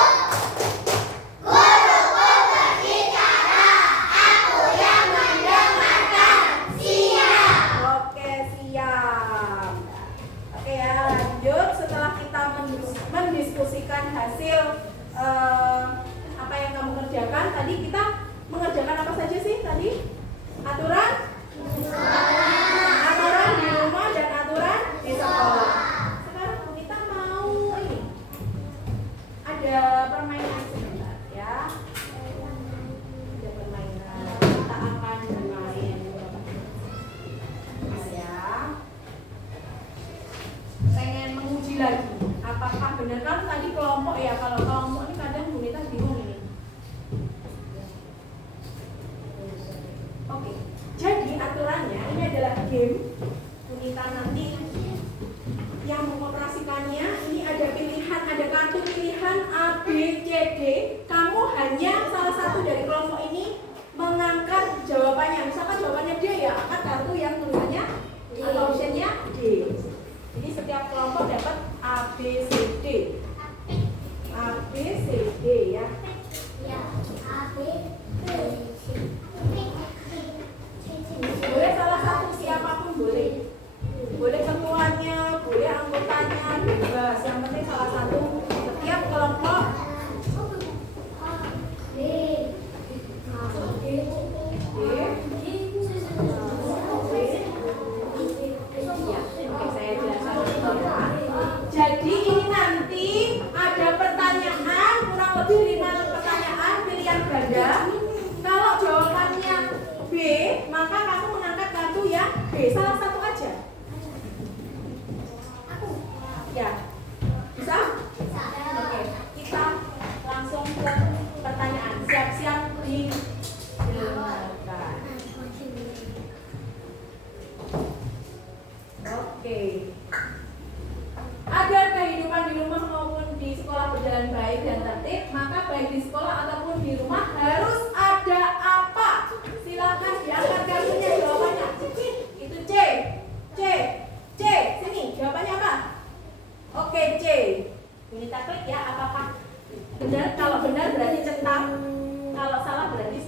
guruku berbicara, aku yang mendengarkan. Siap. Oke, siap. Oke ya, lanjut. Setelah kita mendiskusikan hasil apa yang kamu kerjakan, tadi kita mengerjakan apa saja sih tadi? Aturan? Aturan di rumah dan aturan di sekolah. Sekarang kita mau ini. Ada permainan sebentar ya. Ada permainan. Kita akan bermain. Ya. Pengen menguji lagi. Apakah benar kan tadi kelompok ya? Kalau kelompok ini kadang Bu Nita bingung ini. Oke. Jadi aturannya ini adalah game. Bu Nita nanti yang mengoperasikannya ini ada pilihan, ada kartu pilihan A, B, C, D. Kamu hanya salah satu dari kelompok ini mengangkat jawabannya. Misalkan jawabannya D ya, angkat kartu yang tulisannya atau optionnya D. Jadi setiap kelompok dapat A, B, C, D. A, B, C, D ya. Ya, A, B, B, C. Boleh salah satu, siapapun boleh. Boleh ketuanya, boleh anggotanya, bebas. Yang penting salah satu. Setiap kelompok B, Ya, oke, saya jelaskan dulu ya. Jadi ini nanti ada pertanyaan, kurang lebih 5 pertanyaan pilihan ganda. Kalau jawabannya B, maka kamu mengangkat kartu yang B, salah satu aja. Ya, bisa? Oke, kita langsung ke pertanyaan. Siap-siap didengarkan. Oke. Agar kehidupan di rumah maupun di sekolah berjalan baik dan tertib, maka baik di sekolah ataupun di rumah harus ada apa? Silakan diangkat kartunya jawabannya. Itu C. C. C. Sini jawabannya apa? Oke, C. Kita klik ya apakah benar. Kalau benar berarti centang. Kalau salah berarti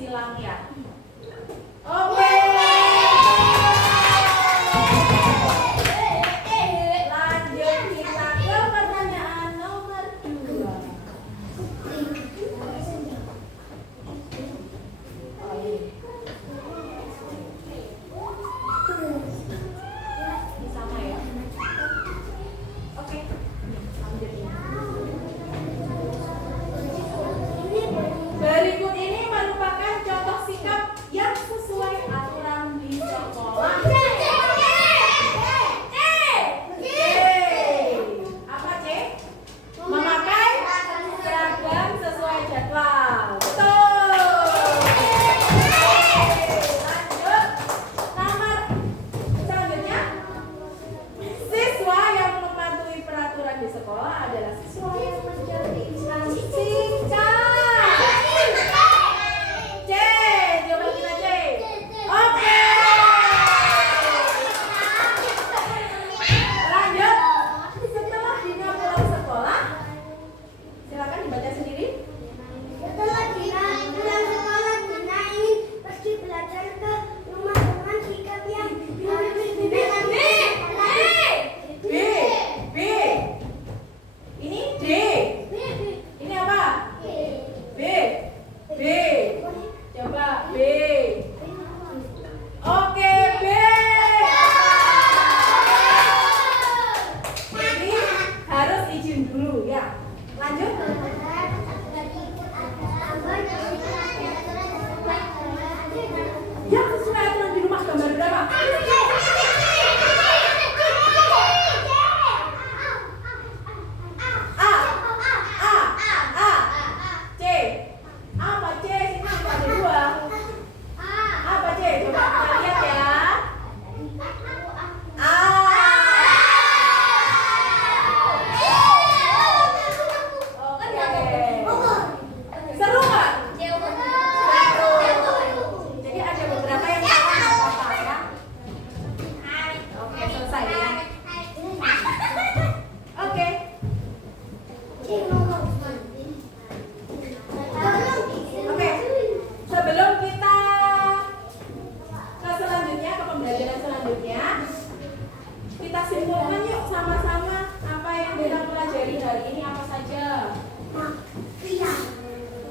Kita simpulkan yuk sama-sama apa yang kita pelajari hari ini apa saja.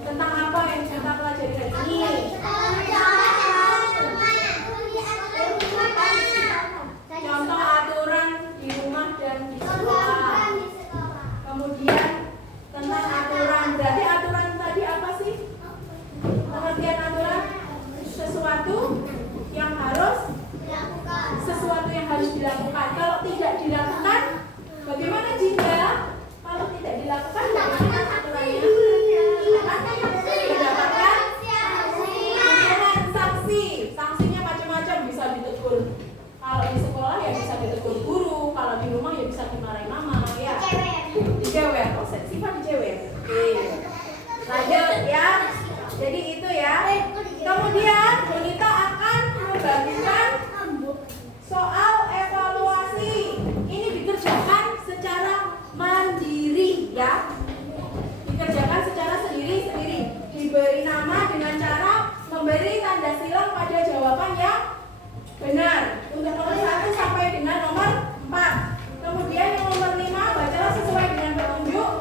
Tentang apa yang kita pelajari hari ini? Contoh aturan di rumah dan di sekolah. Kemudian tentang aturan, berarti aturan tadi apa sih? Pengertian aturan sesuatu yang harus dilakukan. Kalau tidak dilakukan, bagaimana jika kalau tidak dilakukan? Bagaimana aturannya? Mendapatkan sanksi. Sanksinya macam-macam, bisa ditegur. Kalau di sekolah ya bisa ditegur guru, kalau di rumah ya bisa dimarahin mama, ya. Dijewer. Oh, sifat dijewer. Oke. Lanjut ya. Jadi itu ya. Kemudian Bonita akan membagikan soal evaluasi. Ini dikerjakan secara mandiri ya. Dikerjakan secara sendiri-sendiri. Diberi nama dengan cara memberi tanda silang pada jawaban yang benar. Untuk nomor 1 sampai dengan nomor 4. Kemudian yang nomor 5 bacalah sesuai dengan petunjuk.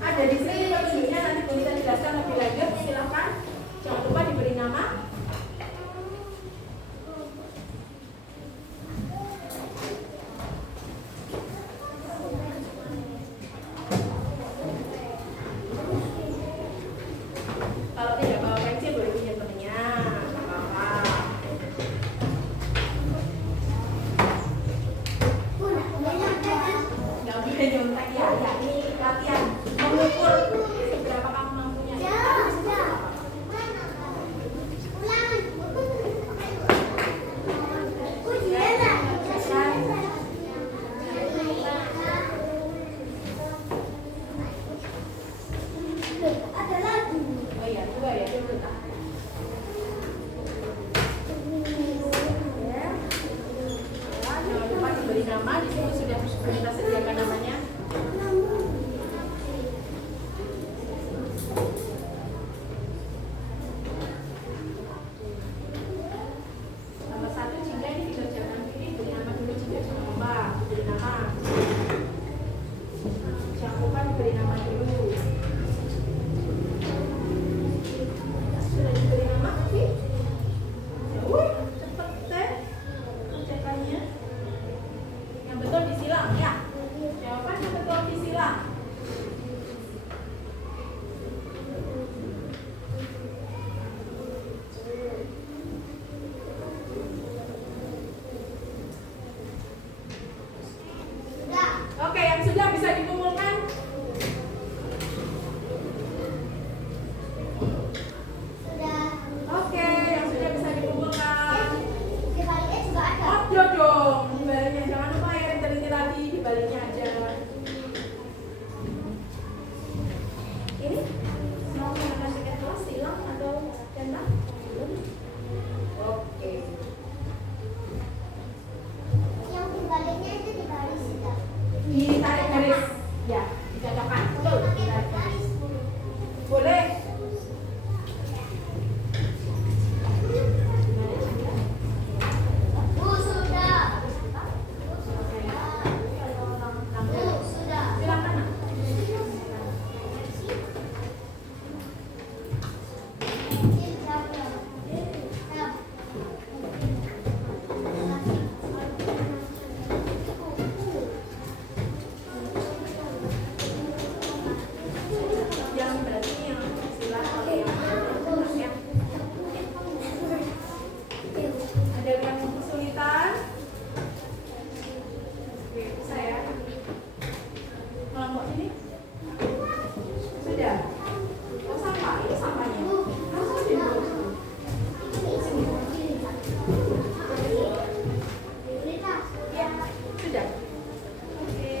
Ada di sini petunjuknya, nanti Bonita jelaskan lebih lanjut. Silakan. Jangan lupa diberi nama. Kalau tidak bawa pensil boleh pinjam temennya, nggak apa-apa. Nggak boleh nyontek ya. Ya ini latihan mengukur seberapa kamu mampunya. Oh iya, 2 ya, dulu tak. Jangan lupa diberi nama, di sini sudah kita sediakan namanya. Nomor 1 jika ini dikerjakan ini beri nama dulu, jika jangan lupa diberi nama. Jangan lupa diberi nama dulu. Sudah diberi nama sih? Ya cepet deh kerjakannya. Yang betul disilang ya. Jawaban yang betul disilang. Oke, yang sudah bisa dikumpulkan. Oke, yang sudah bisa dikumpulkan. Oh, dong, dibaliknya jangan lupa ya, teliti tadi dibaliknya aja. Ini mau menggunakan tiket kelas silang atau centang? Oke. Ditarik garis, ya, dicocokkan. Betul. Ditarik garis. Boleh. Silakan. Yang berarti yang silakan yang ada yang kesulitan. Oke, bisa ya. Kelompok ini sudah. Oh, sampah, ini sampahnya. Langsung dibawa. Ya, sudah. Oke.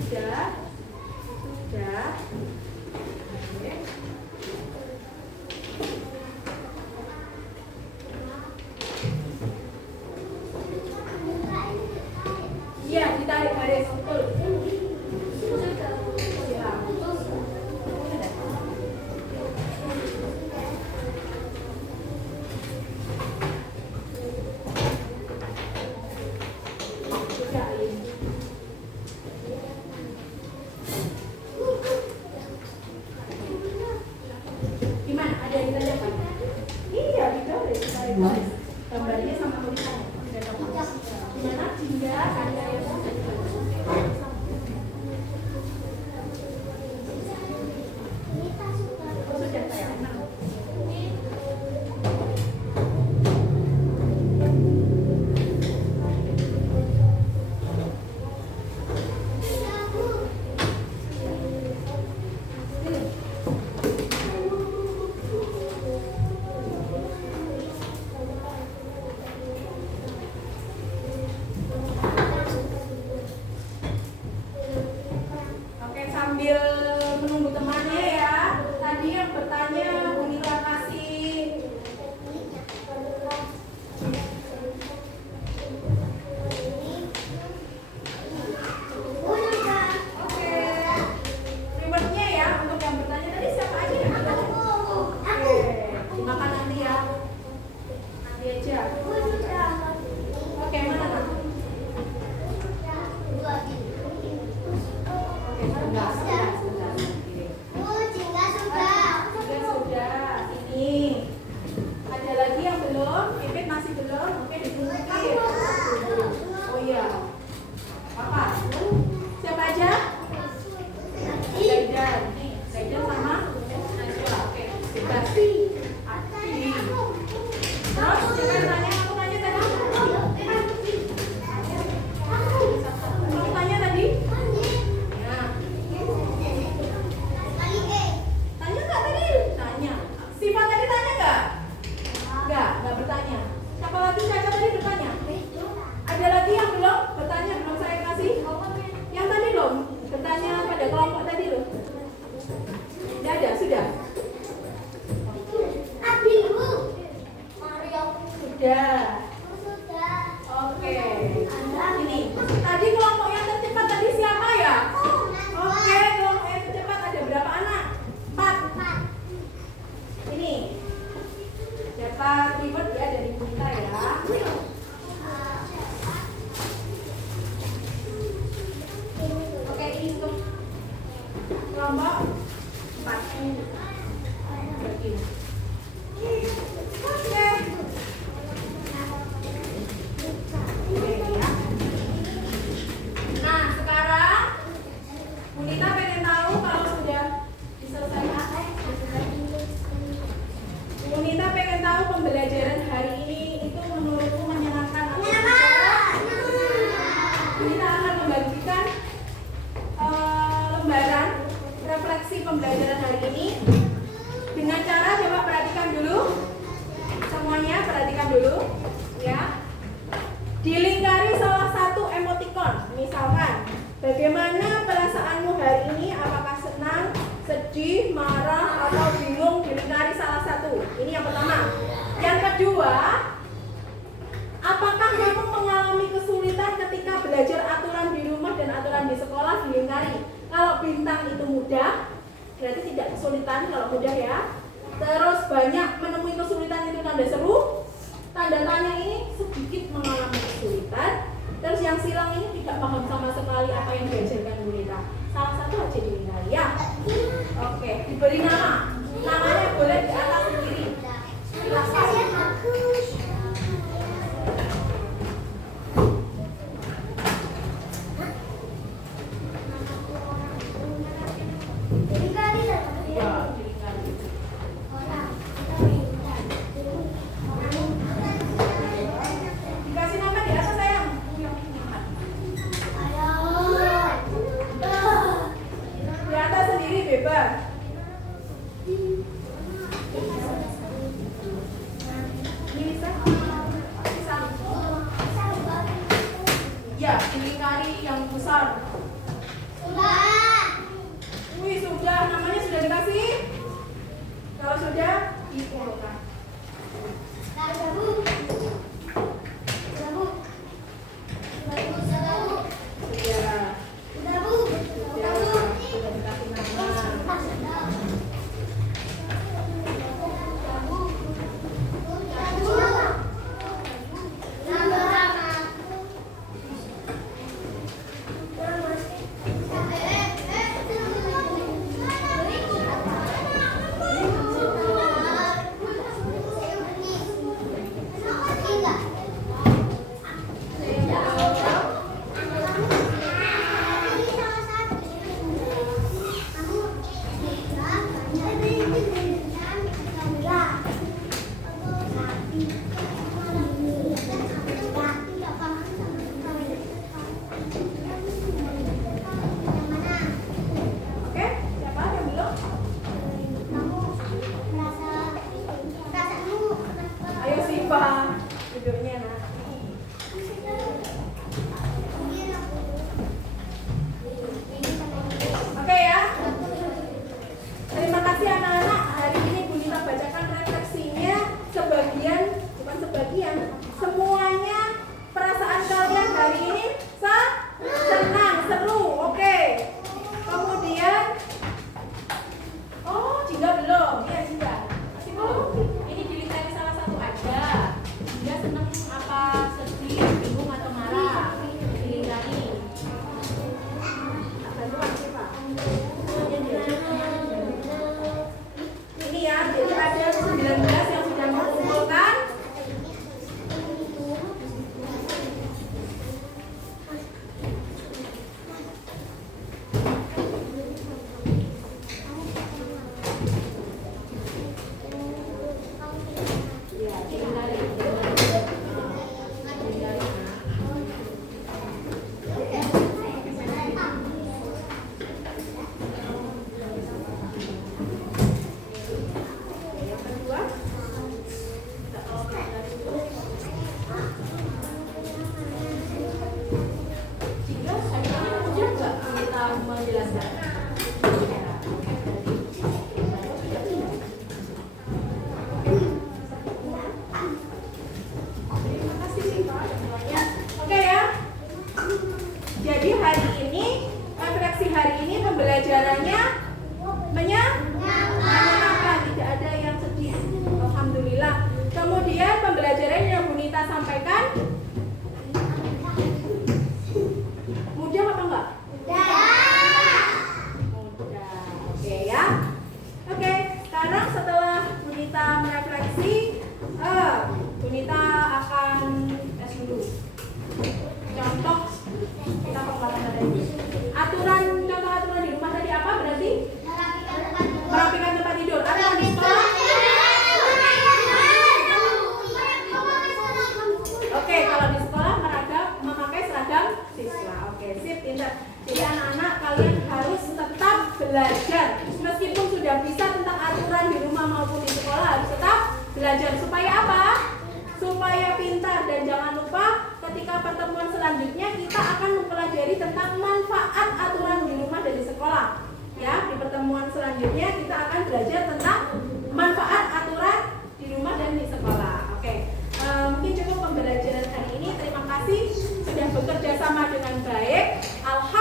Sudah. Oke. Iya, ditarik garis. Betul. Ya. Oke, sambil menunggu temannya ya. Tadi yang bertanya Bu Nila kasih. Oke. Rewardnya ya untuk yang bertanya tadi siapa aja yang bertanya? Oke, dimakan nanti ya. Nanti aja. Oke, mana nak? Oke, sebentar. Sudah. Ini. Ada lagi yang belum? Pipit masih belum? Oke, ditungguin. Oh iya. Apa? Siapa aja? Zaidan. Nih, Zaidan sama Najwa. Oke, bebas. Adi. Terus, siapa yang tanya? Aku tanya tadi. Kamu tanya tadi? Ya. Tanya nggak tadi? Tanya. Siva tadi tanya nggak? Nggak bertanya. Siapa lagi Caca tadi bertanya? Ada lagi yang belum bertanya, belum saya kasih? Yang tadi belum bertanya pada kelompok tadi loh. Tidak ada, sudah? Sudah. Oke. Ini. Tadi kelompok yang tercepat tadi siapa ya? Oke, kelompok yang tercepat ada berapa anak? 4. Ini. Dapat reward ya dari kita ya. Oke, ini untuk kelompok 4. Begini. Oke. Oke ya. Nah, sekarang Bu Nita pengen tahu kalau sudah diselesaikan. Bu Nita pengen tahu pembelajaran hari ini itu menurutmu menyenangkan atau tidak? Bu Nita akan membagikan lembaran refleksi pembelajaran hari ini dengan cara coba perhatikan dulu. Semuanya perhatikan dulu ya. Dilingkari salah satu emoticon. Misalkan, bagaimana perasaanmu hari ini? Apakah senang, sedih, marah, atau bingung? Dilingkari salah satu. Ini yang pertama. Yang kedua, apakah kamu mengalami kesulitan ketika belajar aturan di rumah dan aturan di sekolah? Dilingkari. Kalau bintang itu mudah, berarti tidak kesulitan. Kalau mudah ya. Terus banyak menemui kesulitan itu tanda seru. Tanda tanya ini sedikit mengalami kesulitan. Terus yang silang ini tidak paham sama sekali apa yang diajarkan Bu Nita. Salah satu aja dilingkari ya. Oke, diberi nama. Namanya boleh di atas kiri. Silakan. Ya, dilingkari. Dikasih nama di atas sayang. Di atas sendiri bebas. Ini bisa? Bisa. Ya, dilingkari yang besar. Wih, sudah. Namanya sudah dikasih? Kalau sudah, dipolokan. jangan lupa ketika pertemuan selanjutnya kita akan mempelajari tentang manfaat aturan di rumah dan di sekolah. Ya, di pertemuan selanjutnya kita akan belajar tentang manfaat aturan di rumah dan di sekolah. Oke, mungkin cukup pembelajaran hari ini. Terima kasih sudah bekerja sama dengan baik. Alhamdulillah.